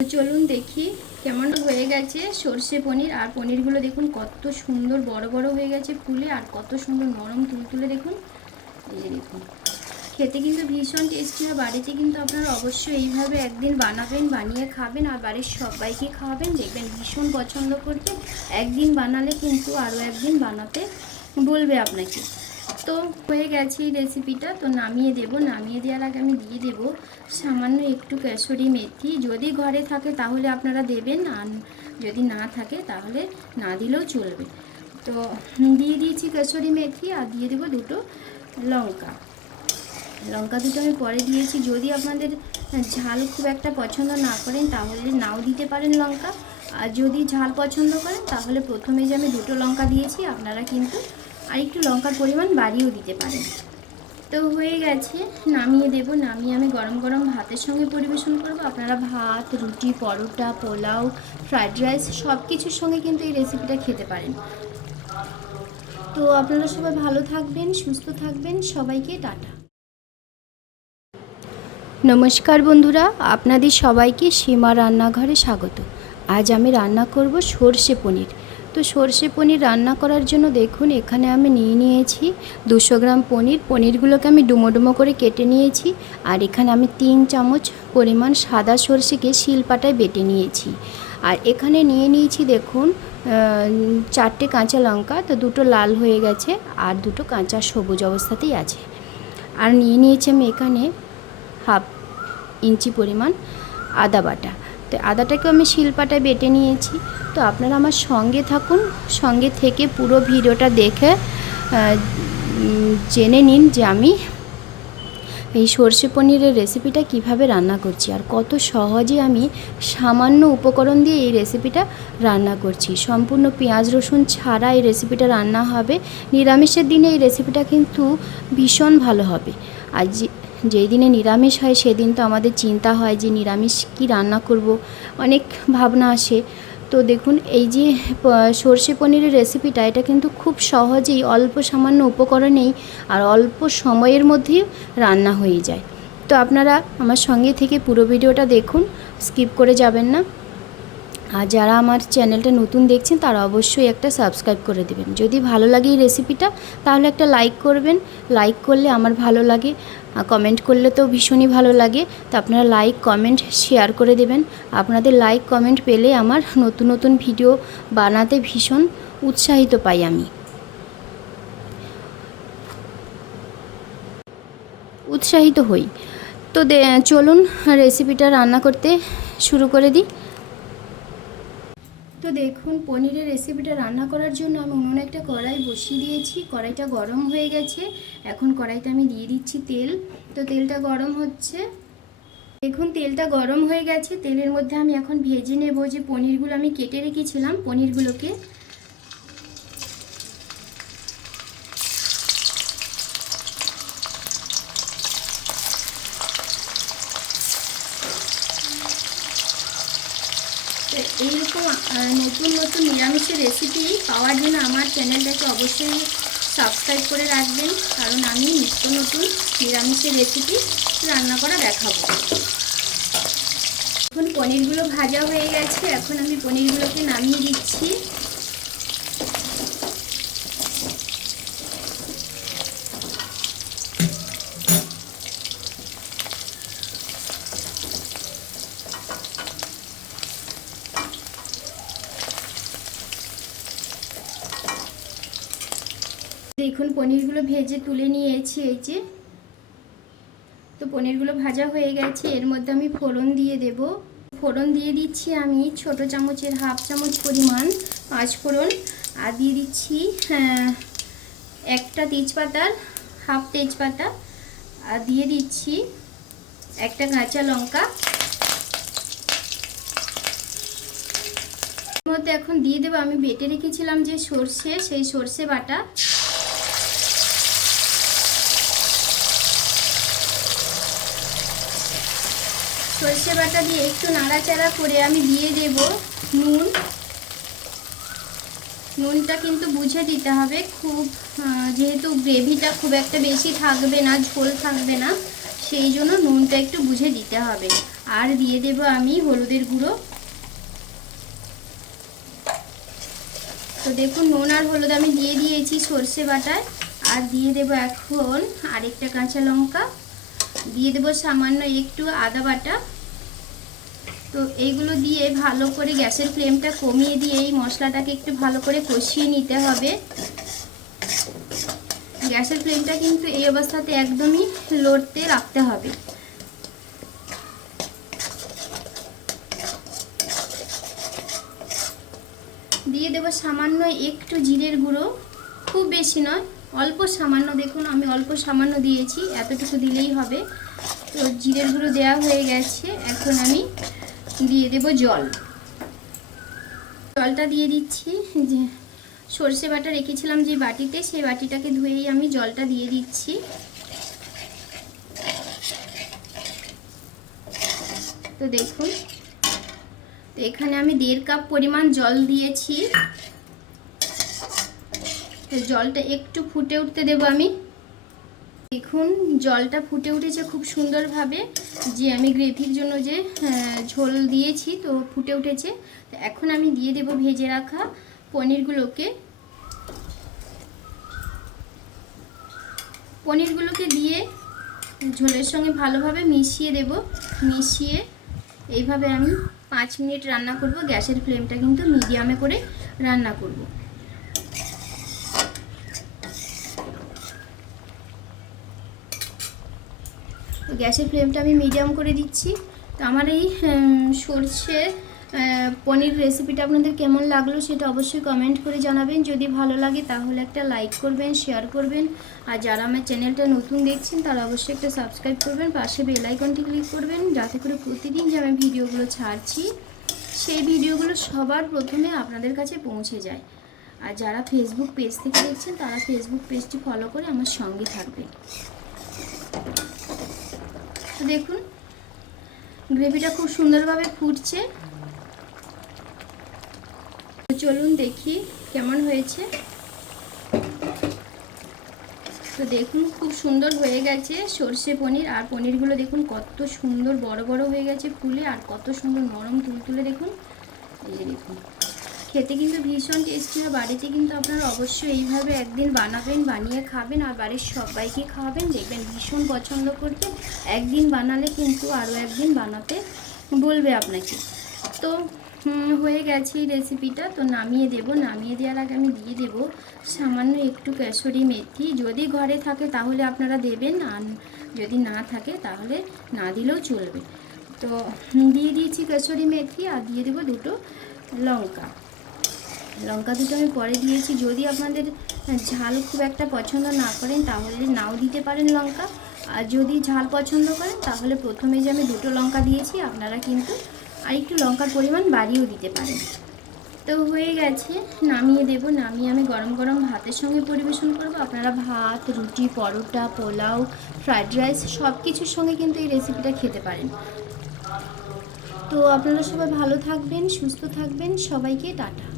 চলুন দেখি কেমন হয়ে গেছে সর্ষে পনির। আর পনিরগুলো দেখুন, কত সুন্দর বড় বড় হয়ে গেছে ফুলে, আর কত সুন্দর নরম তুলতুলে দেখুন। এই যে দেখুন, খেতে কিন্তু ভীষণ টেস্টি হয়, বাড়িতে কিন্তু আপনারা অবশ্যই এইভাবে একদিন বানাবেন, বানিয়ে খাবেন, আর বাড়ির সবাইকে খাওয়াবেন। দেখবেন ভীষণ পছন্দ করবে একদিন বানালে কিন্তু আরও একদিন বানাতে বলবে আপনাকে। তো হয়ে গেছে এই রেসিপিটা তো নামিয়ে দেব। নামিয়ে দেওয়ার আগে আমি দিয়ে দেব সামান্য একটু কেশরি মেথি। যদি ঘরে থাকে তাহলে আপনারা দেবেন, আর যদি না থাকে তাহলে না দিলেও চলবে। তো দিয়ে দিয়েছি কেশরি মেথি আর দিয়ে দেবো দুটো লঙ্কা। লঙ্কা দুটো আমি পরে দিয়েছি। যদি আপনাদের ঝাল খুব একটা পছন্দ না করেন তাহলে নাও দিতে পারেন লঙ্কা। আর যদি ঝাল পছন্দ করেন তাহলে প্রথমে যে আমি দুটো লঙ্কা দিয়েছি, আপনারা কিন্তু আর একটু লঙ্কার পরিমাণ বাড়িয়েও দিতে পারেন। তো হয়ে গেছে, নামিয়ে দেব, নামিয়ে আমি গরম গরম ভাতের সঙ্গে পরিবেশন করব। আপনারা ভাত, রুটি, পরোটা, পোলাও, ফ্রাইড রাইস সব কিছুর সঙ্গে কিন্তু এই রেসিপিটা খেতে পারেন। তো আপনারা সবাই ভালো থাকবেন, সুস্থ থাকবেন, সবাইকে টাটা। নমস্কার বন্ধুরা, আপনাদের সবাইকে সীমা রান্নাঘরে স্বাগত। আজ আমি রান্না করব সর্ষে পনির। তো সর্ষে পনির রান্না করার জন্য দেখুন, এখানে আমি নিয়ে নিয়েছি দুশো গ্রাম পনির। পনিরগুলোকে আমি ডুমো ডুমো করে কেটে নিয়েছি আর এখানে আমি তিন চামচ পরিমাণ সাদা সর্ষেকে শিলপাটায় বেটে নিয়েছি। আর এখানে নিয়ে নিয়েছি দেখুন চারটে কাঁচা লঙ্কা, তো দুটো লাল হয়ে গেছে আর দুটো কাঁচা সবুজ অবস্থাতেই আছে। আর নিয়ে নিয়েছি আমি এখানে হাফ ইঞ্চি পরিমাণ আদা বাটা। তো আদাটাকে আমি শিলপাটায় বেটে নিয়েছি। তো আপনারা আমার সঙ্গে থাকুন, সঙ্গে থেকে পুরো ভিডিওটা দেখে জেনে নিন যে আমি এই সর্ষে পনিরের রেসিপিটা কীভাবে রান্না করছি আর কত সহজে আমি সামান্য উপকরণ দিয়ে এই রেসিপিটা রান্না করছি। সম্পূর্ণ পেঁয়াজ, রসুন ছাড়া এই রেসিপিটা রান্না হবে। নিরামিষের দিনে এই রেসিপিটা কিন্তু ভীষণ ভালো হবে। আর যেই দিনে নিরামিষ হয়, সেদিন তো আমাদের চিন্তা হয় যে নিরামিষ কি রান্না করব। অনেক ভাবনা আসে। তো দেখুন, এই যে সর্ষে পনিরের রেসিপিটা এটা কিন্তু খুব সহজেই অল্প সামান্য উপকরণেই আর অল্প সময়ের মধ্যে রান্না হয়ে যায়। তো আপনারা আমার সঙ্গে থেকে পুরো ভিডিওটা দেখুন, স্কিপ করে যাবেন না। আর যারা আমার চ্যানেলটা নতুন দেখছেন, তারা অবশ্যই একটা সাবস্ক্রাইব করে দেবেন। যদি ভালো লাগে এই রেসিপিটা তাহলে একটা লাইক করবেন। লাইক করলে আমার ভালো লাগে, আর কমেন্ট করলে তো ভীষণই ভালো লাগে। তো আপনারা লাইক কমেন্ট শেয়ার করে দেবেন। আপনাদের লাইক কমেন্ট পেলে আমার নতুন নতুন ভিডিও বানাতে ভীষণ উৎসাহিত পাই আমি। উৎসাহিত হই। তো চলুন রেসিপিটা রান্না করতে শুরু করে দিই। তো দেখুন, পনিরের রেসিপিটা রান্না করার জন্য আমি উনুনে একটা কড়াই বসিয়ে দিয়েছি। কড়াইটা গরম হয়ে গেছে। এখন কড়াইতে আমি দিয়ে দিচ্ছি তেল। তো তেলটা গরম হচ্ছে। দেখুন, তেলটা গরম হয়ে গেছে। তেলের মধ্যে আমি এখন ভেজে নেব যে পনিরগুলো আমি কেটে রেখেছিলাম। পনিরগুলোকে তো এইরকম নতুন নতুন নিরামিষের রেসিপি পাওয়ার জন্য আমার চ্যানেলটাকে অবশ্যই সাবস্ক্রাইব করে রাখবেন। কারণ আমি নিত্য নতুন নিরামিষের রেসিপি রান্না করা দেখাবো। এখন পনিরগুলো ভাজা হয়ে গেছে। এখন আমি পনিরগুলোকে নামিয়ে দিচ্ছি। দেখুন পনিরগুলো ভেজে তুলে নিয়েছি এই যে। তো পনিরগুলো ভাজা হয়ে গেছে এর মধ্যে আমি ফোড়ন দিয়ে দেব। ফোড়ন দিয়ে দিচ্ছি আমি ছোট চামচের হাফ চামচ পরিমাণ পাঁচ ফোড়ন আর দিয়ে দিচ্ছি হ্যাঁ, একটা তেজপাতার হাফ তেজপাতা। আর দিয়ে দিচ্ছি একটা কাঁচা লঙ্কা। মধ্যে এখন দিয়ে দেবো আমি বেটে রেখেছিলাম যে সর্ষে সেই সর্ষে বাটা। সর্ষে বাটা দিয়ে একটু নাড়াচাড়া করে আমি দিয়ে দেব নুন। নুনটা কিন্তু বুঝে দিতে হবে, খুব যেহেতু গ্রেভিটা খুব একটা বেশি থাকবে না, ঝোল থাকবে না, সেই জন্য নুনটা একটু বুঝে দিতে হবে। আর দিয়ে দেব আমি হলুদের গুঁড়ো। তো দেখুন, নুন আর হলুদ আমি দিয়ে দিয়েছি সর্ষে বাটায়। আর দিয়ে দেব এখন আরেকটা কাঁচা লঙ্কা। দিয়ে দেব সামান্য একটু আদা বাটা। তো এইগুলো দিয়ে ভালো করে গ্যাসের ফ্লেমটা কমিয়ে দিয়ে এই মশলাটাকে একটু ভালো করে কষিয়ে নিতে হবে। গ্যাসের ফ্লেমটা কিন্তু এই অবস্থাতে একদমই লড়তে রাখতে হবে। দিয়ে দেবো সামান্য একটু জিরের গুঁড়ো, খুব বেশি নয় অল্প সামান্য দেখুন, আমি অল্প সামান্য দিয়েছি, এতটুকু দিলেই হবে। তো জিরের গুঁড়ো দেওয়া হয়ে গেছে, এখন আমি দিয়ে দেব জল। জলটা দিয়ে দিচ্ছি, যে সর্ষে বাটা রেখেছিলাম যে বাটিতে, সেই বাটিটাকে ধুয়েই আমি জলটা দিয়ে দিচ্ছি। তো দেখুন, তো এখানে আমি দেড় কাপ পরিমাণ জল দিয়েছি। জলটা একটু ফুটে উঠতে দেবো আমি। দেখুন, জলটা ফুটে উঠেছে খুব সুন্দরভাবে। যে আমি গ্রেভির জন্য যে ঝোল দিয়েছি, তো ফুটে উঠেছে। তো এখন আমি দিয়ে দেব ভেজে রাখা পনিরগুলোকে। পনিরগুলোকে দিয়ে ঝোলের সঙ্গে ভালোভাবে মিশিয়ে দেব। মিশিয়ে এইভাবে আমি পাঁচ মিনিট রান্না করব। গ্যাসের ফ্লেমটা কিন্তু মিডিয়ামে করে রান্না করব। গ্যাসের ফ্লেমটা আমি মিডিয়াম করে দিচ্ছি। তো আমার এই সর্ষে পনির রেসিপিটা আপনাদের কেমন লাগল সেটা অবশ্যই কমেন্ট করে জানাবেন। যদি ভালো লাগে তাহলে একটা লাইক করবেন শেয়ার করবেন। আর যারা আমার চ্যানেলটা নতুন দেখছেন তারা অবশ্যই একটা সাবস্ক্রাইব করবেন। পাশে বেল আইকনটি ক্লিক করবেন যাতে করে প্রতিদিন যে আমি ভিডিওগুলো ছাড়ছি, সেই ভিডিওগুলো সবার প্রথমে আপনাদের কাছে পৌঁছে যায়। আর যারা ফেসবুক পেজ থেকে দেখছেন তারা ফেসবুক পেজটি ফলো করে আমার সঙ্গে থাকবেন। দেখুন, গ্রেভিটা খুব সুন্দরভাবে ফুটছে। চলুন দেখি কেমন হয়েছে। তো দেখুন, খুব সুন্দর হয়ে গেছে সর্ষে পনির। আর পনিরগুলো দেখুন, কত সুন্দর বড় বড় হয়ে গেছে ফুলে। আর কত সুন্দর নরম তুলতুলে দেখুন। এই দেখুন। খেতে কিন্তু ভীষণ টেস্টি হয়। বাড়িতে কিন্তু আপনারা অবশ্যই এইভাবে একদিন বানাবেন, বানিয়ে খাবেন আর বাড়ির সবাইকে খাওয়াবেন। দেখবেন ভীষণ পছন্দ করবে একদিন বানালে কিন্তু আরও একদিন বানাতে বলবে আপনাকে। তো হয়ে গেছে এই রেসিপিটা তো নামিয়ে দেব। নামিয়ে দেওয়ার আগে আমি দিয়ে দেব সামান্য একটু কেশরি মেথি। যদি ঘরে থাকে তাহলে আপনারা দেবেন আর যদি না থাকে তাহলে না দিলেও চলবে। তো, দিয়ে দিয়েছি কেশরি মেথি আর দিয়ে দেবো দুটো লঙ্কা। লঙ্কা দুটো আমি পরে দিয়েছি। যদি আপনাদের ঝাল খুব একটা পছন্দ না করেন, তাহলে নাও দিতে পারেন লঙ্কা। আর যদি ঝাল পছন্দ করেন, তাহলে প্রথমে যে আমি দুটো লঙ্কা দিয়েছি, আপনারা কিন্তু আর একটু লঙ্কার পরিমাণ বাড়িয়েও দিতে পারেন। তো হয়ে গেছে, নামিয়ে দেব। নামিয়ে আমি গরম গরম ভাতের সঙ্গে পরিবেশন করব। আপনারা ভাত, রুটি, পরোটা, পোলাও, ফ্রাইড রাইস সব কিছুর সঙ্গে কিন্তু এই রেসিপিটা খেতে পারেন। তো আপনারা সবাই ভালো থাকবেন, সুস্থ থাকবেন। সবাইকে টাটা।